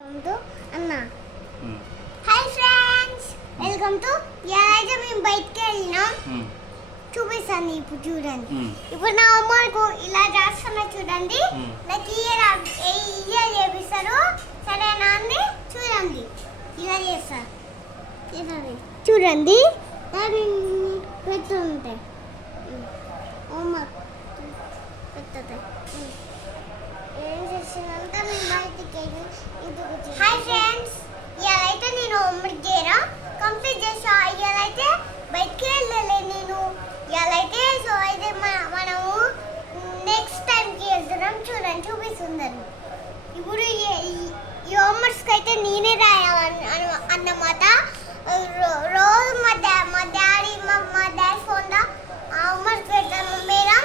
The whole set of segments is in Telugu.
అన్న హాయ్ ఫ్రెండ్స్ వెల్కమ్ టు యాదైతే మేము బయటికి వెళ్ళినాం చూపిస్తాను ఇప్పుడు చూడండి ఇప్పుడు నా అమ్మకు ఇలా చేస్తున్నా చూడండి నాకు ఇయర్ చేపిస్తారు సరేనా అండి చూడండి ఇలా చేస్తారు చూడండి పెడుతుంటాయి అమ్మ పెద్దది ఏం చేసిందంటే మేము బయటికి వెళ్ళి హాయ్ ఫ్రెండ్స్ ఇవాళైతే నేను హోంవర్క్ చేయరా కంప్లీట్ చేసా ఇవాళైతే బయటికి వెళ్ళలే నేను ఇవాళైతే సో అయితే మనము నెక్స్ట్ టైంకి వెళ్తున్నాం చూడండి చూపిస్తుందని ఇప్పుడు ఈ హోంవర్క్స్కి అయితే నేనే రాయాలి అన్నమాట రోజు మా డాడీ ఫోన్లో హోంవర్క్ పెడతాను మేడం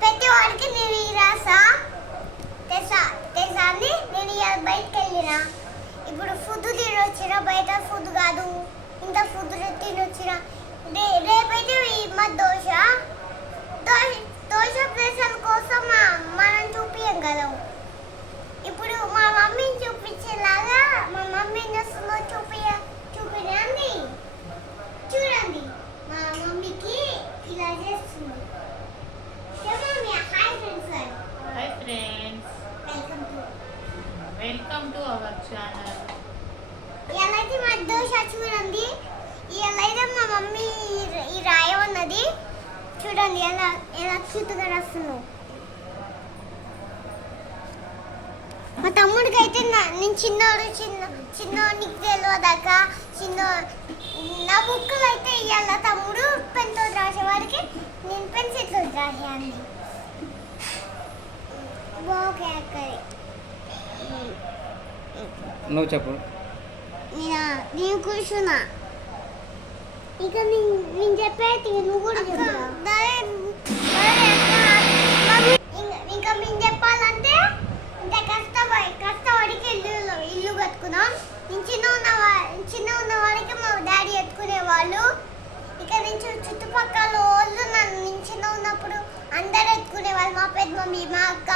ప్రతి వాడికి నేను రాసా తెలుసా అండి నేను ఇవాళ బయటకు వెళ్ళిన ఇప్పుడు ఫుడ్ తినొచ్చిన బయట ఫుడ్ కాదు ఇంత ఫుడ్ తినొచ్చిన రేపైతే మా దోశ ప్లేసర్ కోసం మనం చూపించాం కదా ఇప్పుడు మా మమ్మీని చూపించేలాగా మా మమ్మీ ఏం చేస్తుందో చూపినండి చూడండి మా మమ్మీకి ఇలా చేస్తుంది hi friends hi friends welcome to our channel. ఇలాగైతే మా దోశ చూడండి ఇలాగైతే మా మమ్మీ ఈ రాయమన్నది చూడండి ఎలా క్యూట్గా రాస్తున్నావు మా తమ్ముడికి అయితే నేను చిన్నోడికి తెలియదాక నా బుక్కులు అయితే ఇవాళ తమ్ముడు పెన్తో రాసేవాడికి నేను పెన్సిల్తో రాసాను ఓకే అక్కడి నువ్వు చెప్పు నేను కూర్చున్నా ఇక నేను చెప్పేది నువ్వు కూడా ఇంకా మేము చెప్పాలంటే ఇంత కష్టపడికి ఇల్లు కట్టుకున్నాం నేను చిన్న ఉన్న వాడికి మా డాడీ ఎత్తుకునేవాళ్ళు ఇక నుంచి చుట్టుపక్కల వాళ్ళు నేను చిన్న ఉన్నప్పుడు అందరు ఎత్తుకునేవాళ్ళు మా పెద్ద మమ్మీ మా అక్క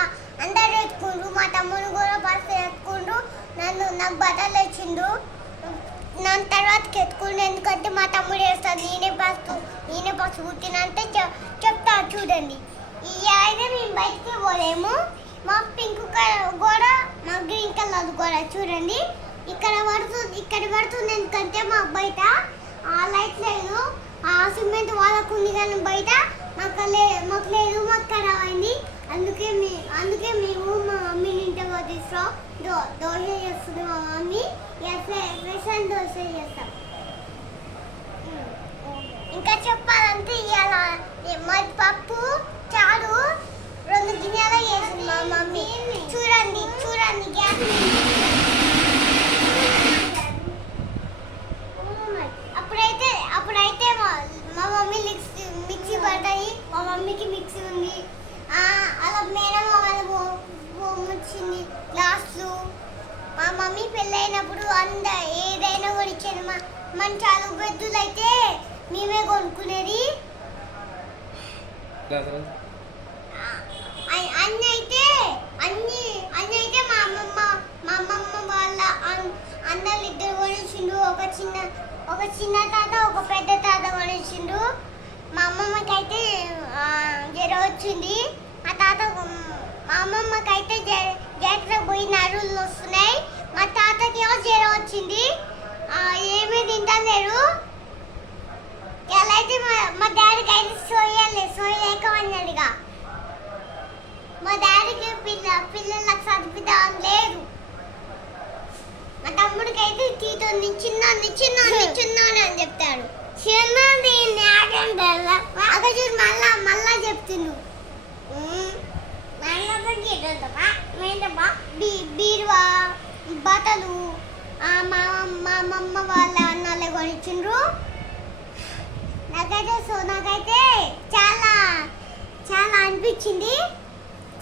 అందరు ఎత్తుకుండ్రు మా తమ్ముడు కూడా బస్సు ఎత్తుకుండ్రు నాకు బట్టలు వచ్చిండు నన్ను తర్వాతకి ఎత్తుకుండు ఎందుకంటే మా తమ్ముడు వేస్తాడు నేనే బస్సు పుట్టినంటే చెప్తా చూడండి ఈ అయితే మేము బయటికి పోలేము మా పింక్ కలర్ గోడ మా గ్రీన్ కలర్ గోడ చూడండి ఇక్కడ పడుతుంది ఎందుకంటే మా బయట లైట్ లేదు సిమెంట్ వాళ్ళకు ఉంది కానీ బయట మాకు లేదు మాకు ఖరాబ్ అయింది అందుకే మేము మా మమ్మీ ఇంటికి తీసుకురా దోశ చేస్తుంది మా మమ్మీ స్పెషల్ దోశ చేస్తాం ఇంకా చెప్పాలంటే ఇవాళ మరి పప్పు చారు 2 గిన్నెలు చేసింది మా మమ్మీ చూడండి గ్యాస్ అప్పుడైతే మా మమ్మీ మిక్సీ పడతాయి మా మమ్మీకి మిక్సీ ఉంది అలా మేడం వాళ్ళు వచ్చింది గ్లాసులు మా మమ్మీ పెళ్ళైనప్పుడు ఏదైనా కొనిచ్చాను మంచాలు బెడ్లు అయితే మేమే కొనుక్కునేది అన్నీ అయితే మా అమ్మమ్మ వాళ్ళ అన్నలు ఇద్దరు కొనిచ్చిండు ఒక చిన్న తాత ఒక పెద్ద తాత కొనిచ్చిండు మా అమ్మమ్మకి అయితే జ్వరం వచ్చింది మా అమ్మమ్మకి అయితే జాగ్రత్త పోయి నరులు వస్తున్నాయి మా తాతకి జ్వరం వచ్చింది ఏమీ తింటలేరు ఎలా అయితే మా డాడీకి అయితే సోయలేకమన్నాడుగా మా డాడీకి పిల్లలకు చదివిద్దాం లేదు మా తమ్ముడికి అయితే తీతో చిన్న అని చెప్తాడు చిన్నది అక్కడ చూడు మళ్ళా చెప్తున్నావు బీరువా బట్టలు మా అమ్మమ్మ వాళ్ళ అన్నలే కొనిచ్చిండ్రు నాకైతే చాలా అనిపించింది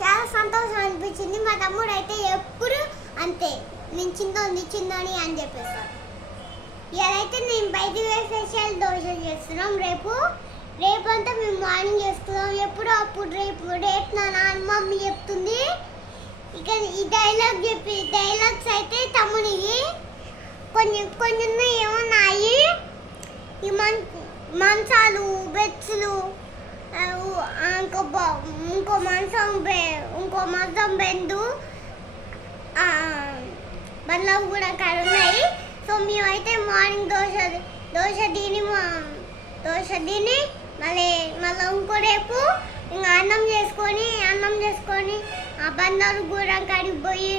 చాలా సంతోషం అనిపించింది మా తమ్ముడు అయితే ఎప్పుడు అంతే నేను చిన్నోని అని చెప్పేస్తాను ఇలాగైతే నేను బయటికి స్పెషల్ దోశ చేస్తున్నాం రేపు అంతా మేము మార్నింగ్ చేసుకున్నాం ఎప్పుడు అప్పుడు రేపు నా మమ్మీ చెప్తుంది ఇక ఈ డైలాగ్స్ అయితే తమ్ముడివి కొన్ని కొన్ని ఉన్నాయి, ఏమన్నాయి ఈ మంచాలు బెడ్స్లు ఇంకో మంచం బెందు బల్లం కూడా అక్కడ ఉన్నాయి. సో మేమైతే మార్నింగ్ దోశ తిని మళ్ళీ ఇంకో రేపు ఇంకా అన్నం చేసుకొని ఆ బంగారు గూడం కాడికి పోయి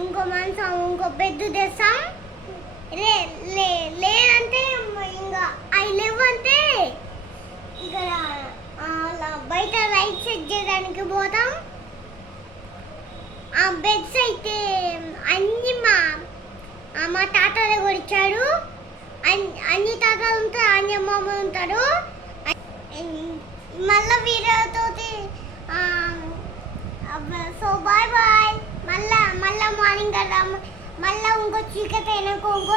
ఇంకో మంచం ఇంకో బెడ్ తెస్తాం. లేదంటే ఇంకా అవి లేవంటే ఇక్కడ అలా బయట లైట్ సెట్ చేయడానికి పోతాం. ఆ బెడ్స్ అయితే అన్ని మా తాతలే కొనిచ్చాడు. అన్ని తాతలు ఉంటారు, అన్ని అమ్మమ్మలు ఉంటారు. మళ్ళీ వీడియోతోటి సో బాయ్ మళ్ళా మార్నింగ్ కదా, మళ్ళీ ఇంకో చీకటి అయినాక ఇంకో